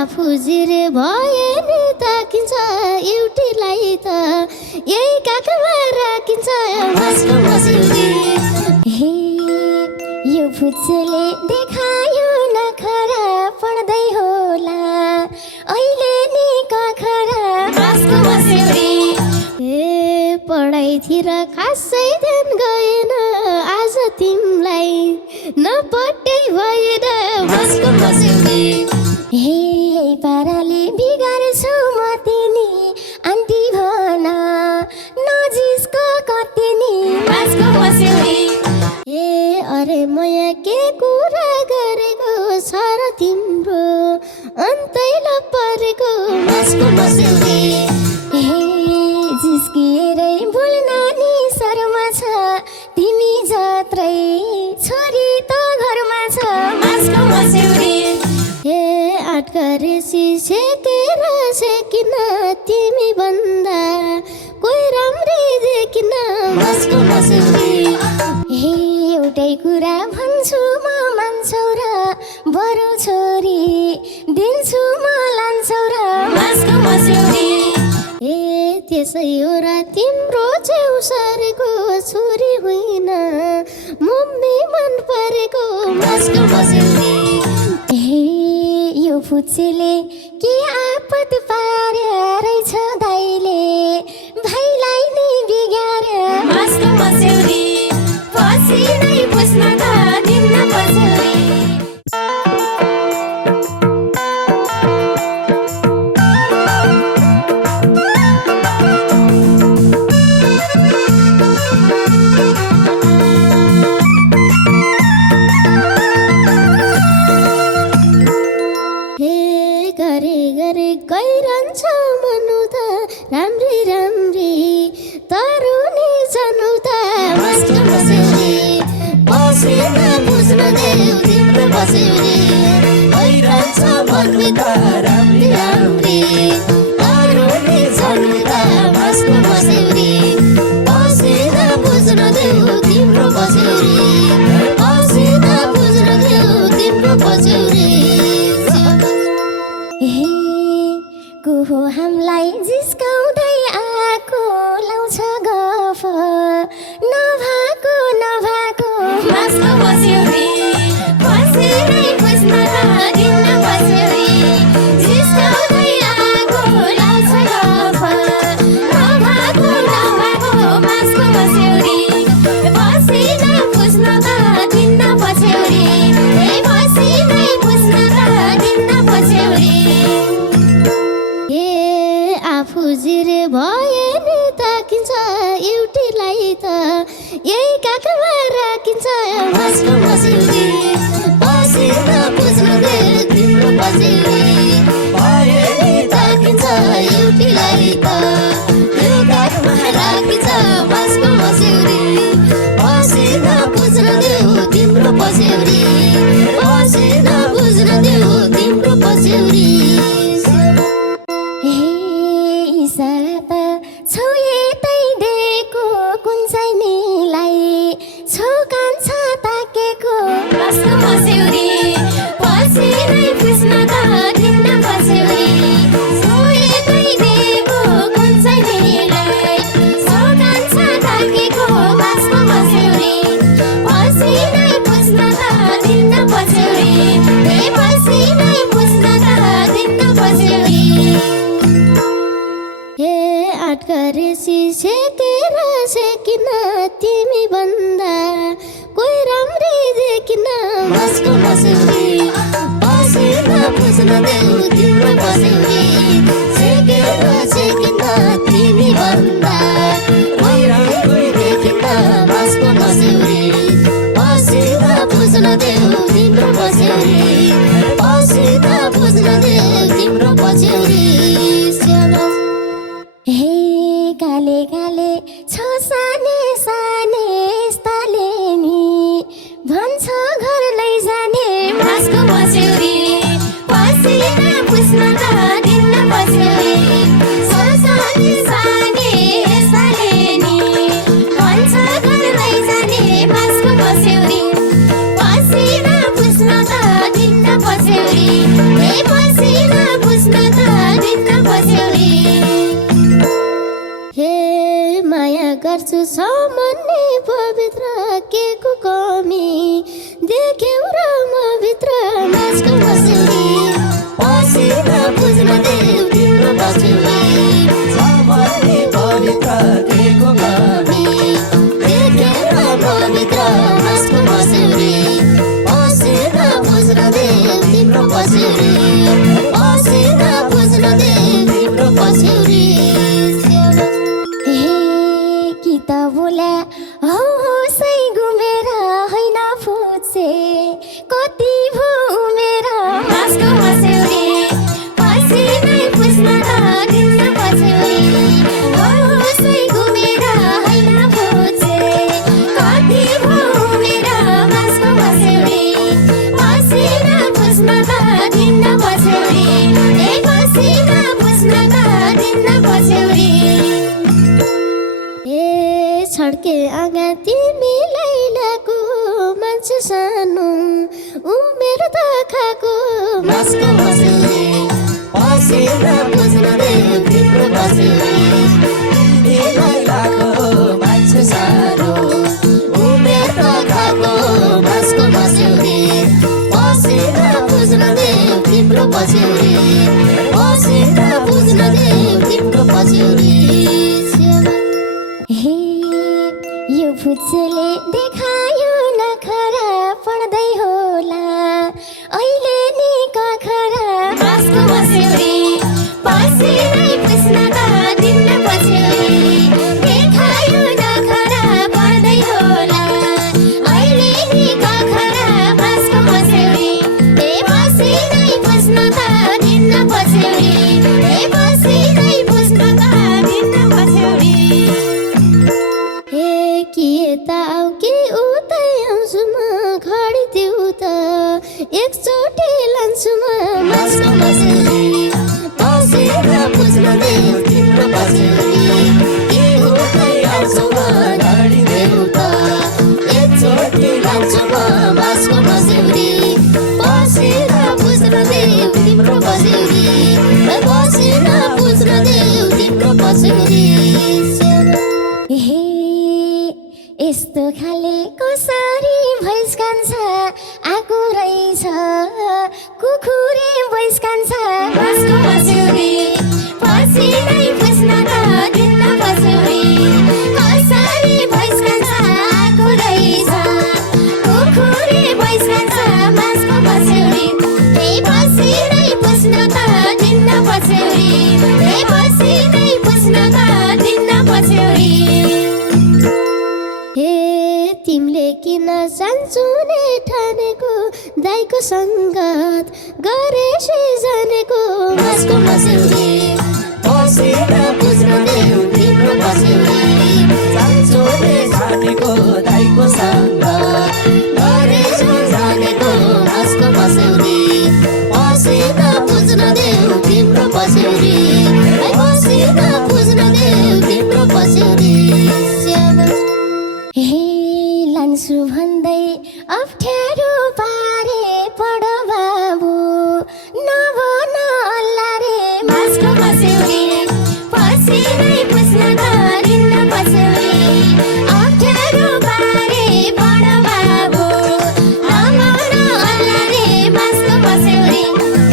आफू जिरे भए नि ताकिन्छ एउटीलाई त यही काखमा राखिन्छ मस्को मस्यौरी। हे यो फुच्चेले देखायो नखरा पढ्दै होला अहिले नि कखरा मस्को मस्यौरी। ए पढाइतिर खासै ध्यान गएन आज तिमलाई नपट्टै भएन मस्को मस्यौरी। हे पाराले बिगार्छु म तिनी आन्टी भन नजिस्को कतिनी मस्को मस्यौरी। ए अरे म यहाँ के कुरा गरेको छ र तिम्रो अन्तै नपरेको मस्को मस्यौरी। हे जिस्किएरै बोल्न नि शर्मा छ तिमी जत्रै छोरी त घरमा छ मस्को मस्यौरी। हे आट गरेसी सेकेर सेकिन तिमी भन्दा कोही राम्रै देखिन मस्को मस्यौरी। हे एउटै कुरा भन्छु म मान्छौ र बरु छोरी दिन्छु म लान्छौ र मस्को मस्यौरी। ए त्यसै हो र तिम्रो छेउ सरेको छोरी होइन मम्मी मन परेको मस्को मस्यौरी। हे यो फुच्चेले के आपत पार्या रहेछ दाइले भाइलाई नि बिगार्या मस्को मस्यौरी। पछि नै बुझ्न त दिन्न पछ्यौरी। गइरहन्छ मनु त राम्री राम्री तरुनी छनु त मस्को मस्यौरी। पछि नबुझ्न देऊ तिम्रो पछ्यौरी। गइरहन्छ मनु त राम्री राम्री तरुनी छनु त मस्को मस्यौरी। पछि नबुझ्न देऊ तिम्रो पछ्यौरी। पछि नबुझ्न देऊ तिम्रो पछ्यौरी। को हो हामीलाई जिस्काउँदै आएको लाउँछ गफ नभएको नभएको मस्को मस्यौरी। पछि नै बुझ्न त दिन्न पछ्यौरी। जिस्काउँदै आएको लाउँछ गफ नभएको नभएको मस्को मस्यौरी। पछि नै बुझ्न त दिन्न पछ्यौरी। पछि नै बुझ्न त दिन्न पछ्यौरी। आफू जिरे भए नि ताकिन्छ एउटीलाई त यही काखमा राखिन्छ मस्को मस्यौरी। पछि नबुझ्न देऊ तिम्रो पछ्यौरी। भए नि ताकिन्छ एउटीलाई त यही काखमा राखिन्छ मस्को मस्यौरी। पछि नबुझ्न देऊ तिम्रो पछ्यौरी। पछि नबुझ्न देऊ तिम्रो पछ्यौरी। छौ यतै दिएको कुन चाहिँ निलाई छौ कान्छ ताकेको मस्को मस्यौरी। पछि नै बुझ्न त दिन्न पछ्यौरी। छौ यतै दिएको कुन चाहिँ निलाई छौ कान्छ ताकेको मस्को मस्यौरी। पछि नै बुझ्न त दिन्न पछ्यौरी। पछि नै बुझ्न त दिन्न पछ्यौरी। हे आट गरेसी सेकेर सेकिन तिमी भन्दा कोही राम्रै देखिन मस्को मस्यौरी। पछि नबुझ्न देऊ तिम्रो पछ्यौरी। सेकेर सेकिन तिमी भन्दा कोही राम्रै देखिन मस्को मस्यौरी। पछि नबुझ्न देऊ तिम्रो पछ्यौरी। पछि नबुझ्न देऊ तिम्रो पछ्यौरी। हे काले काले छ साने साने यस्ताले गर्छु सामान्य पवित्र के को कमी देख्यौ र म भित्र नाचको मसुरी पसिना बुझ्न देऊ तिम्रो पछुरी सामान्य पवित्र के को कमी देख्यौ र म भित्र नाचको मसुरी पसिना बुझ्न देऊ तिम्रो पछुरी पसिना बुझ्न देऊ तिम्रो पछुरी हे कि त बोला हौ हौसै घुमेर होइन फुट्से कति भो उमेर मासको मस्यौरी पसिनै पुस्न त दिन्न पछ्यौरी हौ हौसै घुमेर होइन फुट्से कति भो उमेर मासको मस्यौरी पसिना पुस्न त दिन्न पछ्यौरी ए पसिना पुस्न त दिन्न पछ्यौरी ए छड्के आँगा तिमीलाई लागु मान्छे सानो उमेर त खाएको मासको मसुरी पसिना बुझ्न देऊ तिम्रो पछुरी तिमीलाई लागो मान्छे सानो उमेर त खाएको मासको मसुरी पसिना बुझ्न देऊ तिम्रो पछुरी पसिना बुझ्न देऊ तिम्रो पछुरी हे यो फुच्चेले देखायो नखरा पढ्दै होला अहिले नि कखरा मासको मस्यौरी पसिनै पुस्न त दिन्न पछ्यौरी देखायो नखरा पढ्दै होला अहिले नि कखरा मासको मस्यौरी ए पसिनै पुस्न त दिन्न पछ्यौरी ए पसिनै पुस्न त दिन्न पछ्यौरी हे के त आऊ के उतै आउँछु म घडी दिउ त एकचोटि लान्छु म मासको मस्यौरी पसिना बुझ्न देऊ तिम्रो पछुरी के उतै आउँछु म घडी देऊ त एकचोटि लान्छु म मासको मस्यौरी पसिना बुझ्न देऊ तिम्रो पछुरी पसिना बुझ्न देऊ तिम्रो पछुरी हे यस्तो खाले कसरी भैँस कान्छ आएको रहेछ कुखुरे भैँस कान्छ मासको मस्यौरी पसिनै पुस्न त दिन्न पछ्यौरी कसरी भैँस कान्छ आएको रहेछ कुखुरे भैँस कान्छ मासको मस्यौरी ए पसिनै पुस्न त दिन्न पछ्यौरी ए पसिनै पुस्न त दिन्न पछ्यौरी हे तिमीले किन जान्छु नै ठानेको दाइको सङ्गत गरेपछि जानेको मासको मस्यौरी पसिना बुझ्न देऊ तिम्रो पछुरी जान्छु रे जानेको दाइको सङ्ग गरेछु जानेको मासको मस्यौरी पसिना बुझ्न देऊ तिम्रो पछुरी पसिना बुझ्न देऊ तिम्रो पछुरी हे लान्छु भन्दै अप्ठ्यारो पारे पढ बाबु नभन अल्ला रे मासको मस्यौरी पसिनै पुस्न त दिन्न पछ्यौरी अप्ठ्यारो पारे पढ बाबु नभन अल्ला रे मासको मस्यौरी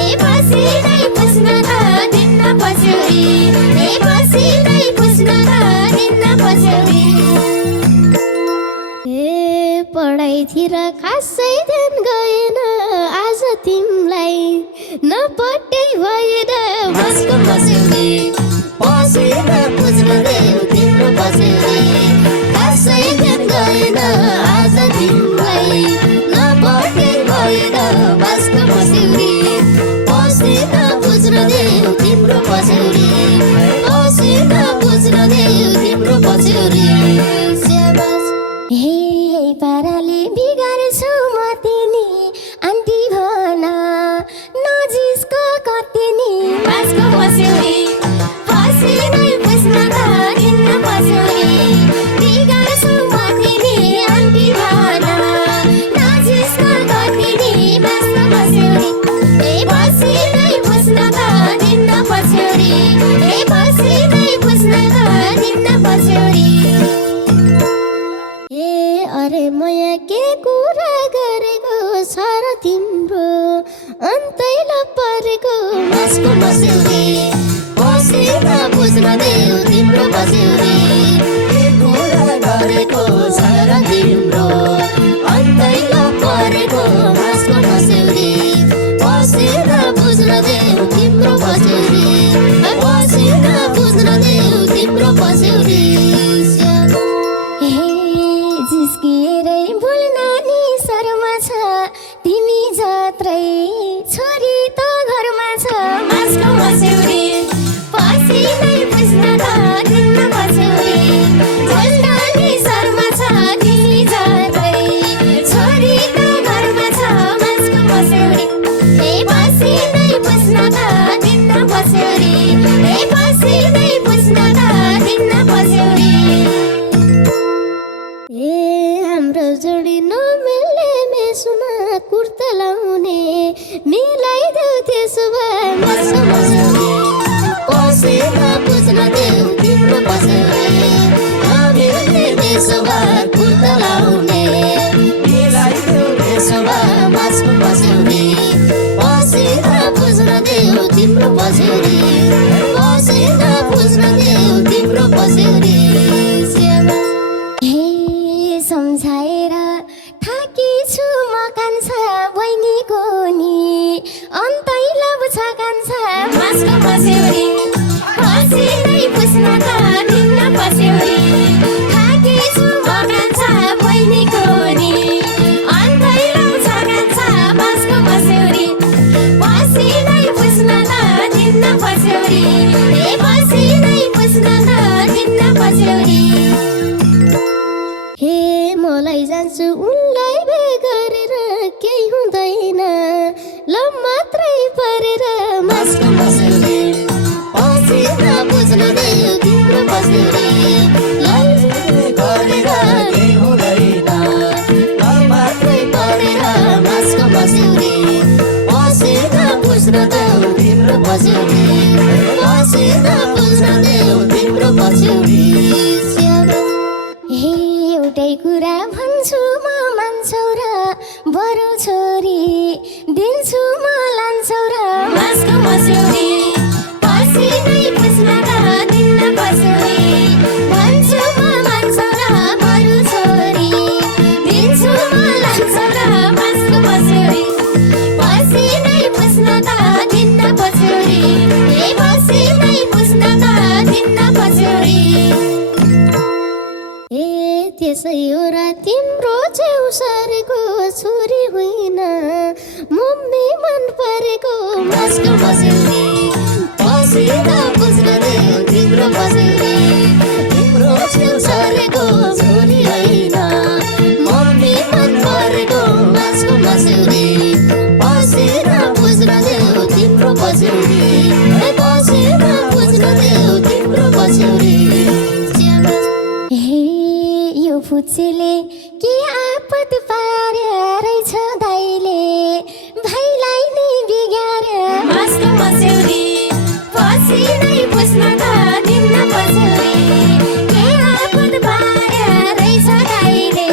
ए पसिनै पुस्न त दिन्न पछ्यौरी ए पसिनै पुस्न त दिन्न पछ्यौरी हे पढाइतिर खासै ध्यान गएन आज तिमीलाई नपट्टै भएन मासको मस्यौरी पसिना बुझ्न देऊ तिम्रो पछुरी खासै ध्यान गएन आज तिमीलाई नपट्टै भएन मासको मस्यौरी पसिना बुझ्न देऊ तिम्रो पछुरी पसिना बुझ्न देऊ तिम्रो पछुरी हे पाराले बिगार्छु म तिनी आन्टी भन नजिस्को कति नि मासको मस्यौरी पसिनै पुस्न त दिन्न पछ्यौरी मैला परेको मासको मस्यौरी पसिना बुझ्न देऊ तिम्रो बस्यौरी के कुरा गरेको सारा तिम्रो अन्तैला परेको मासको मस्यौरी पसिना बुझ्न देऊ तिम्रो बस्यौरी पसिना बुझ्न देऊ तिम्रो बस्यौरी हे जिस्किएरै बोल्न नि शर्मा छ तिमी जत्रै छोरी त घरमा छ मासको मस्यौरी पसिनै बुझ्न त दिन्न बस्यौरी बोल्न नि शर्मा छ तिमी जत्रै छोरी त घरमा छ मासको मस्यौरी हे पसिनै बुझ्न त दिन्न बस्यौरी हे पसिनै बुझ्न त दिन्न बस्यौरी ए हाम्रो जोडी नमिल्ने मेसुमा कुर्ता लाउने मिलाइदेऊ त्यसो भए मासको मस्यौरी पसिना बुझ्न देऊ तिम्रो बस्यौरी नमिल्ने त्यसो भए कुर्ता लाउने मिलाइदेऊ त्यसो भए मासको मस्यौरी पसिना बुझ्न देऊ तिम्रो बस्यौरी पसिना बुझ्न देऊ तिम्रो बस्यौरी हे सम्झाएर थाकी छु म कान्छा बहिनीको नि अन्तै लब छ कान्छा मासको मस्यौरी पसिनै बुझ्न त दिन्न बस्यौरी थाकी छु म कान्छा बहिनीको नि अन्तै लाउँछ कान्छा मासको मस्यौरी पसिनै बुझ्न त दिन्न बस्यौरी हे पसिनै बुझ्न त दिन्न बस्यौरी हे मलाई जान्छु उनलाई बे गरेर केही हुँदैन ल मात्रै परेर मासको मस्यौरी पसिना बुझ्न देऊ तिम्रो बस्यौरी लैले गरेर केही हुँदैन ल मात्रै परेर मासको मस्यौरी पसिना बुझ्न देऊ तिम्रो बस्यौरी पसिना बुझ्न देऊ तिम्रो बस्यौरी हे एउटै कुरा भन्छु म मान्छौ र बरु छोरी दिन्छु म लान्छौ र मासको मस्यौरी पसिनै बुझ्न त दिन्न बस्यौरी भन्छु म मान्छौ र बरु छोरी दिन्छु म लान्छौ र मासको मस्यौरी पसिनै बुझ्न त दिन्न बस्यौरी हे पसिनै बुझ्न त दिन्न बस्यौरी ए त्यसै हो र तिम्रो छेउ सरेको छोरी होइन मम्मी मन परेको मासको मस्यौरी पसिना बुझ्न देऊ तिम्रो बस्यौरी तिम्रो छेउ सरेको छोरी होइन मम्मी मन परेको मासको मस्यौरी पसिना बुझ्न देऊ तिम्रो बस्यौरी पसिना बुझ्न देऊ तिम्रो बस्यौरी हे यो फुच्चेले के आपत पार्या रहेछ दाइले भाइलाई नि बिगार्या मासको मस्यौरी पसिनै बुझ्न त दिन्न बस्यौरी के आपत पार्या रहेछ दाइले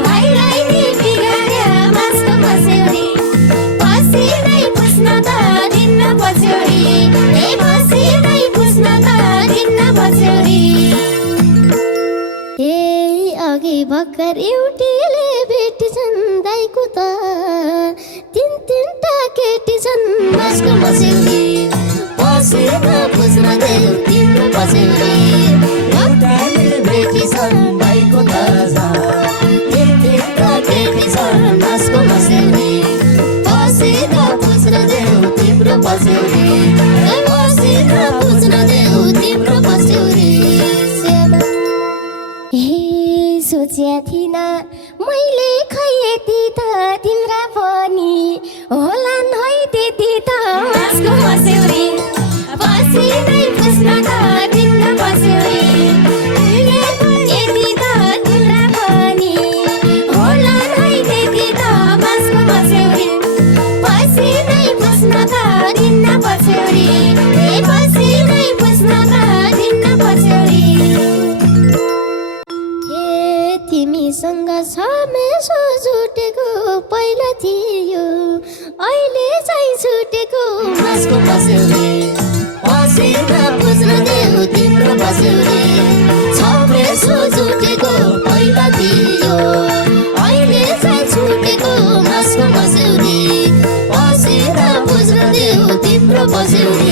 भाइलाई नि बिगार्या मासको मस्यौरी पसिनै बुझ्न त दिन्न बस्यौरी हे पसिनै बुझ्न त दिन्न बस्यौरी हे अघि भर्खर एउटीले भेटी छन् दाइको त तिनटा केटी छन् मासको मस्यौरी पसिना बुझ्न देऊ तिम्रो बस्यौरी एउटाले भेटी छन् दाइको त तिनटा केटी छन् मासको मस्यौरी पसिना बुझ्न देऊ तिम्रो बस्यौरी पसिना बुझ्न देऊ तिम्रो बस्यौरी हे सोच्या थिइनँ मैले खै यति त तिम्रा पनि होलान् है त्यति त मासको मस्यौरी पसिनै बुझ्न त दिन्न बस्यौरी यति त तिम्रा पनि होलान् है त्यति त मासको मस्यौरी पसिनै बुझ्न त दिन्न बस्यौरी हे पसिनै बुझ्न त दिन्न बस्यौरी तिमीसँग छमेसो जुटेको पहिला थियो अहिले चाहिँ छुटे बस्यौरी पसिना पुज्न देऊ तिम्रो बस्यौरी छब्रेसो जुटेको पहिला थियो अहिले चाहिँ छुटेको मासको बस्यौरी पसिना पुज्न देऊ तिम्रो बस्यौरी